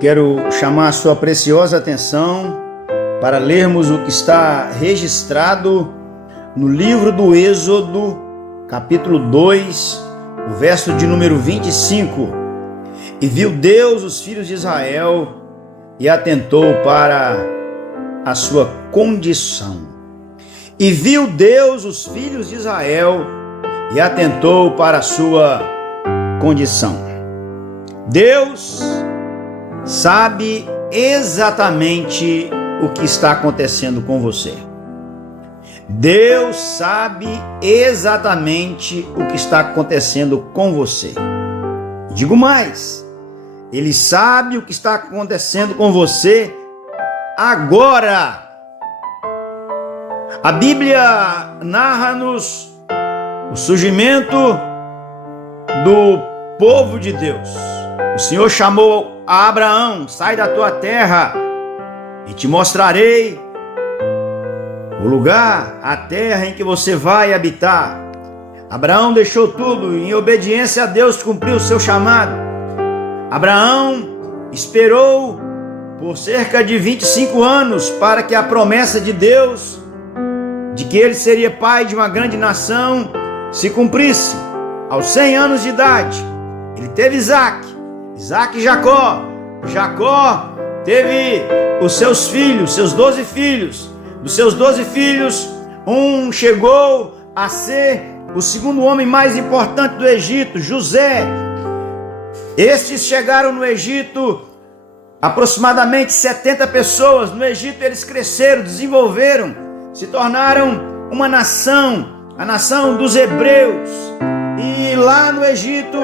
Quero chamar a sua preciosa atenção para lermos o que está registrado no livro do Êxodo, capítulo 2, o verso de número 25. E viu Deus os filhos de Israel e atentou para a sua condição. E viu Deus os filhos de Israel e atentou para a sua condição. Deus sabe exatamente o que está acontecendo com você. Deus sabe exatamente o que está acontecendo com você. Digo mais, Ele sabe o que está acontecendo com você agora. A Bíblia narra-nos o surgimento do povo de Deus. O Senhor chamou a Abraão: sai da tua terra e te mostrarei o lugar, a terra em que você vai habitar. Abraão deixou tudo e, em obediência a Deus, cumpriu o seu chamado. Abraão esperou por cerca de 25 anos para que a promessa de Deus, de que ele seria pai de uma grande nação, se cumprisse. Aos 100 anos de idade, ele teve Isaac e Jacó. Jacó teve os seus filhos, seus 12 filhos. Dos seus 12 filhos, um chegou a ser o segundo homem mais importante do Egito, José. Estes chegaram no Egito, aproximadamente 70 pessoas. No Egito eles cresceram, desenvolveram, se tornaram uma nação, a nação dos hebreus. E lá no Egito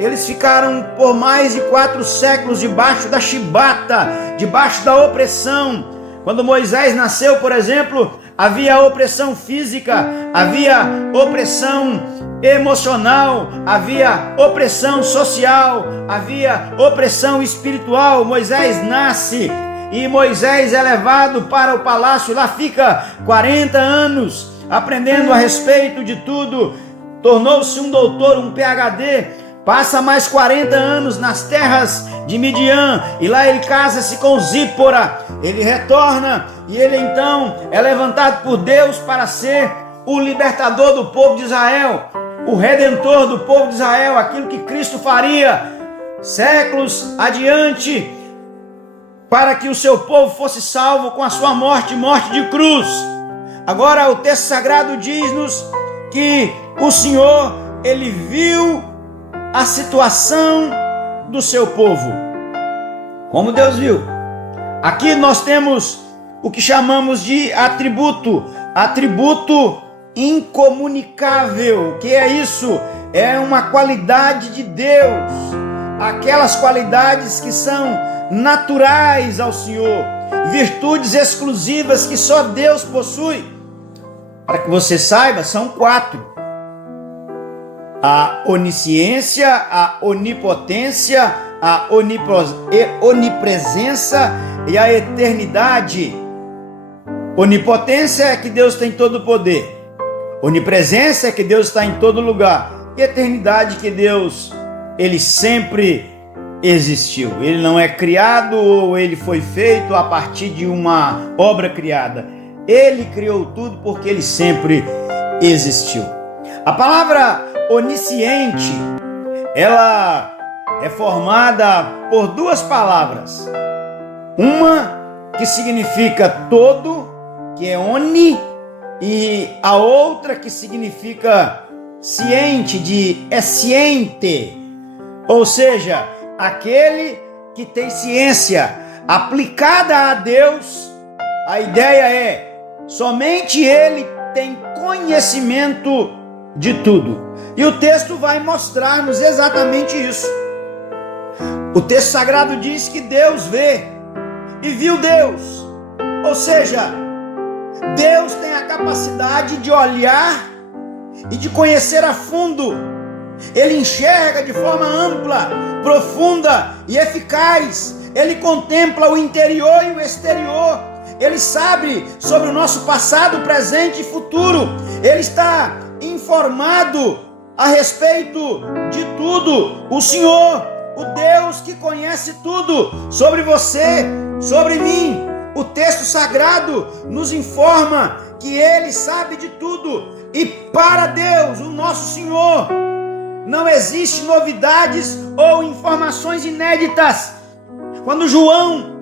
eles ficaram por mais de 4 séculos debaixo da chibata, debaixo da opressão. Quando Moisés nasceu, por exemplo, havia opressão física, havia opressão emocional, havia opressão social, havia opressão espiritual. Moisés nasce e Moisés é levado para o palácio, lá fica 40 anos aprendendo a respeito de tudo, tornou-se um doutor, um PhD. Passa mais 40 anos nas terras de Midian e lá ele casa-se com Zípora. Ele retorna e ele então é levantado por Deus para ser o libertador do povo de Israel, o redentor do povo de Israel, aquilo que Cristo faria séculos adiante para que o seu povo fosse salvo com a sua morte de cruz. Agora o texto sagrado diz-nos que o Senhor, ele viu a situação do seu povo. Como Deus viu? Aqui nós temos o que chamamos de atributo incomunicável. O que é isso? É uma qualidade de Deus, aquelas qualidades que são naturais ao Senhor, virtudes exclusivas que só Deus possui. Para que você saiba, são 4. A onisciência, a onipotência, a onipresença e a eternidade. Onipotência é que Deus tem todo o poder. Onipresença é que Deus está em todo lugar. E eternidade que Deus, ele sempre existiu. Ele não é criado ou ele foi feito a partir de uma obra criada. Ele criou tudo porque ele sempre existiu. A palavra onisciente, ela é formada por 2 palavras. Uma que significa todo, que é oni, e a outra que significa ciente, é ciente. Ou seja, aquele que tem ciência aplicada a Deus. A ideia é, somente ele tem conhecimento de tudo. E o texto vai mostrar-nos exatamente isso. O texto sagrado diz que Deus vê e viu Deus. Ou seja, Deus tem a capacidade de olhar e de conhecer a fundo. Ele enxerga de forma ampla, profunda e eficaz. Ele contempla o interior e o exterior. Ele sabe sobre o nosso passado, presente e futuro. Ele está informado a respeito de tudo. O Senhor o Deus que conhece tudo sobre você, sobre mim. O texto sagrado nos informa que Ele sabe de tudo. E para Deus, o nosso Senhor, não existe novidades ou informações inéditas. Quando João,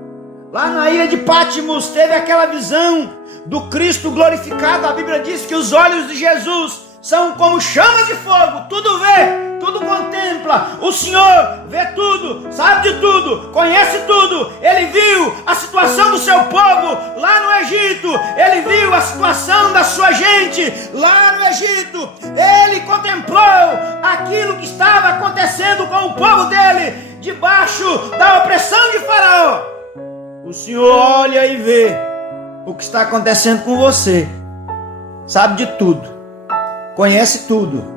lá na ilha de Pátimos, teve aquela visão do Cristo glorificado, a Bíblia diz que os olhos de Jesus são como chamas de fogo, tudo vê, tudo contempla. O Senhor vê tudo, sabe de tudo, conhece tudo. Ele viu a situação do seu povo lá no Egito, ele viu a situação da sua gente lá no Egito, ele contemplou aquilo que estava acontecendo com o povo dele, debaixo da opressão de Faraó. O Senhor olha e vê o que está acontecendo com você, sabe de tudo, conhece tudo.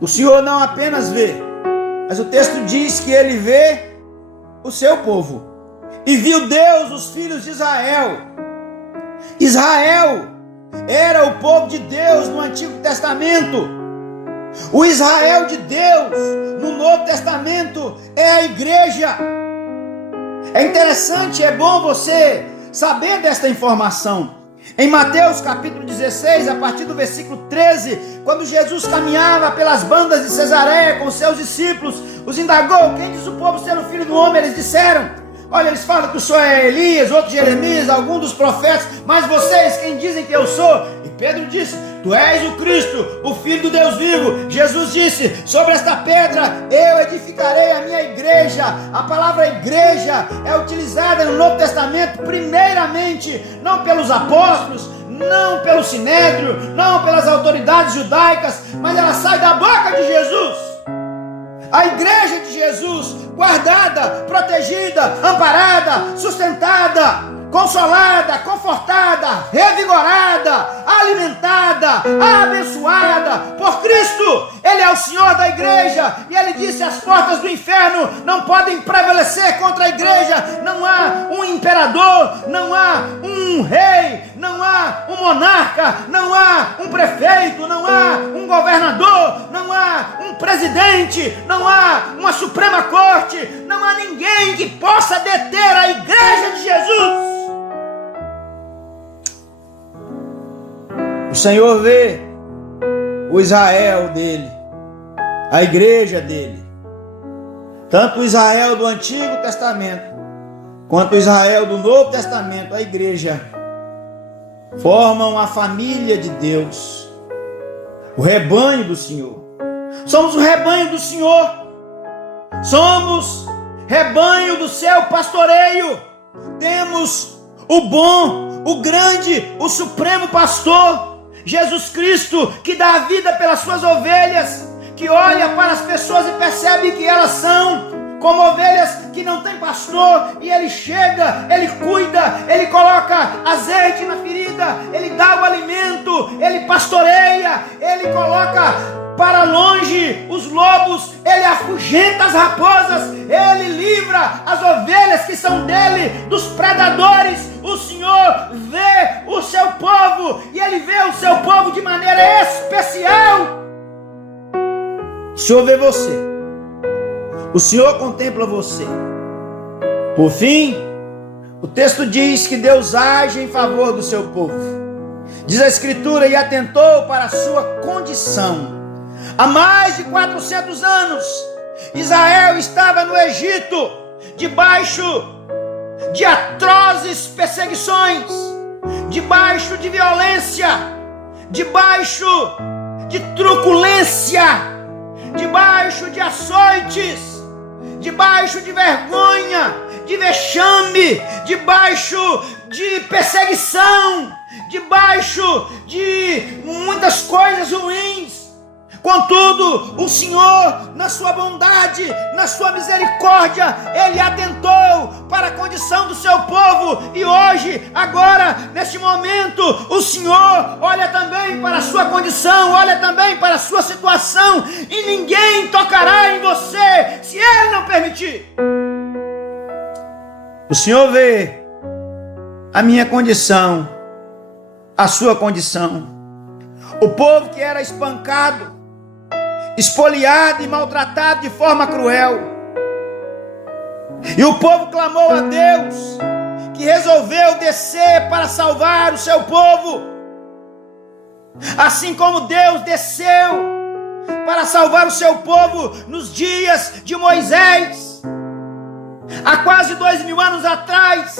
O Senhor não apenas vê, mas o texto diz que Ele vê o seu povo. E viu Deus os filhos de Israel. Israel era o povo de Deus no Antigo Testamento. O Israel de Deus no Novo Testamento é a igreja. É interessante, é bom você saber desta informação. Em Mateus capítulo 16, a partir do versículo 13, quando Jesus caminhava pelas bandas de Cesareia com seus discípulos, os indagou: quem diz o povo ser o filho do homem? Eles disseram: olha, eles falam que o senhor é Elias, outro Jeremias, algum dos profetas, mas vocês, quem dizem que eu sou? E Pedro disse: tu és o Cristo, o Filho do Deus vivo. Jesus disse: sobre esta pedra eu edificarei a minha igreja. A palavra igreja é utilizada no Novo Testamento primeiramente, não pelos apóstolos, não pelo sinédrio, não pelas autoridades judaicas, mas ela sai da boca de Jesus. A igreja de Jesus, guardada, protegida, amparada, sustentada, consolada, confortada, revigorada, alimentada, abençoada por Cristo. Ele é o Senhor da igreja, e Ele disse: as portas do inferno não podem prevalecer contra a igreja. Não há um imperador, não há um rei, não há um monarca, não há um prefeito, não há um governador, não há um presidente, não há uma Suprema Corte, não há ninguém que possa deter a igreja de Jesus. O Senhor vê o Israel dele, a igreja dele, tanto o Israel do Antigo Testamento quanto o Israel do Novo Testamento. A igreja formam a família de Deus, o rebanho do Senhor. Somos o rebanho do Senhor, somos rebanho do seu pastoreio. Temos o bom, o grande, o supremo pastor, Jesus Cristo, que dá a vida pelas suas ovelhas, que olha para as pessoas e percebe que elas são como ovelhas que não tem pastor, e Ele chega, Ele cuida, Ele coloca azeite na ferida, Ele dá o alimento, Ele pastoreia, Ele coloca para longe os lobos, Ele afugenta as raposas, Ele livra as ovelhas que são dele dos predadores. O Senhor vê o seu povo, e Ele vê o seu povo de maneira especial. O Senhor vê você, o Senhor contempla você. Por fim, o texto diz que Deus age em favor do seu povo. Diz a Escritura: e atentou para a sua condição. Há mais de 400 anos, Israel estava no Egito, debaixo de atrozes perseguições, debaixo de violência, debaixo de truculência, debaixo de açoites, debaixo de vergonha, de vexame, debaixo de perseguição, debaixo de muitas coisas ruins. Contudo, o Senhor, na sua bondade, na sua misericórdia, Ele atentou para a condição do seu povo. E hoje, agora, neste momento, o Senhor olha também para a sua condição, olha também para a sua situação, e ninguém tocará em você se Ele não permitir. O Senhor vê a minha condição, a sua condição. O povo que era espancado, espoliado e maltratado de forma cruel, E o povo clamou a Deus, que resolveu descer para salvar o seu povo. Assim como Deus desceu para salvar o seu povo nos dias de Moisés, há quase 2000 anos atrás,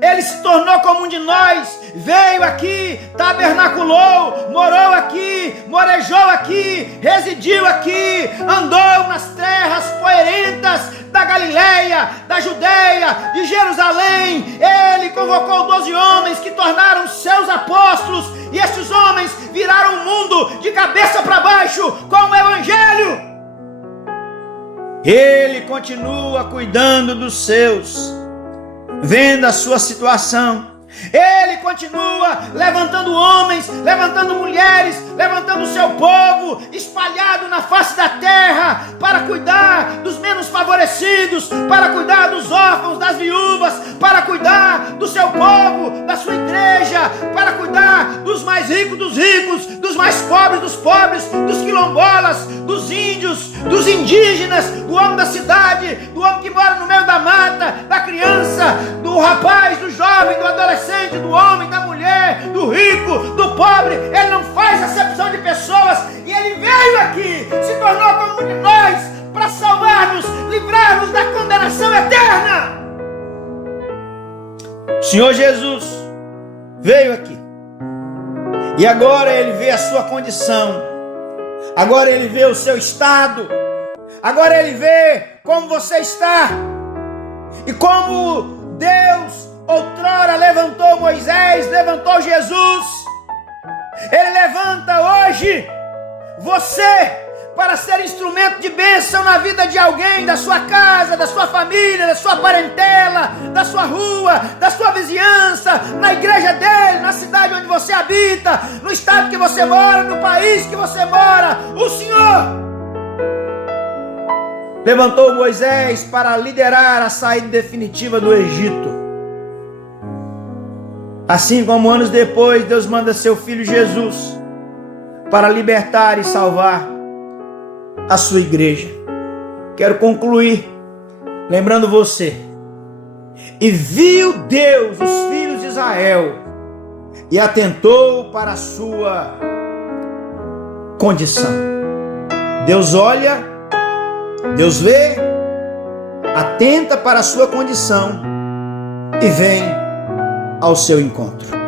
ele se tornou como um de nós, veio aqui, tabernaculou, morou aqui, morejou aqui, residiu aqui, andou nas terras poerentas da Galileia, da Judeia, de Jerusalém. Ele convocou 12 homens que tornaram seus apóstolos, e esses homens viraram o mundo de cabeça para baixo com o Evangelho. Ele continua cuidando dos seus, vendo a sua situação. Ele continua levantando homens, levantando mulheres, levantando o seu povo espalhado na face da terra para cuidar dos menos favorecidos, para cuidar dos órfãos, das viúvas, para cuidar do seu povo, da sua igreja, para cuidar dos mais ricos dos ricos, dos mais pobres dos pobres, dos quilombolas, dos índios, dos indígenas, do homem da cidade, do homem que mora no meio da mata, da criança, do rapaz, do jovem, do adolescente, do homem, da mulher, do rico, do pobre. Ele não faz acepção de pessoas, e ele veio aqui, se tornou como um de nós, para salvar-nos, livrar-nos da condenação eterna. O Senhor Jesus veio aqui, e agora ele vê a sua condição, agora ele vê o seu estado, agora ele vê como você está, e como Deus outrora levantou Moisés, levantou Jesus, ele levanta hoje você para ser instrumento de bênção na vida de alguém, da sua casa, da sua família, da sua parentela, da sua rua, da sua vizinhança, na igreja dele, na cidade onde você habita, no estado que você mora, no país que você mora. O Senhor levantou Moisés para liderar a saída definitiva do Egito. Assim como anos depois, Deus manda seu Filho Jesus para libertar e salvar a sua igreja. Quero concluir lembrando você: e viu Deus os filhos de Israel e atentou para a sua condição. Deus olha, Deus vê, atenta para a sua condição e vem ao seu encontro.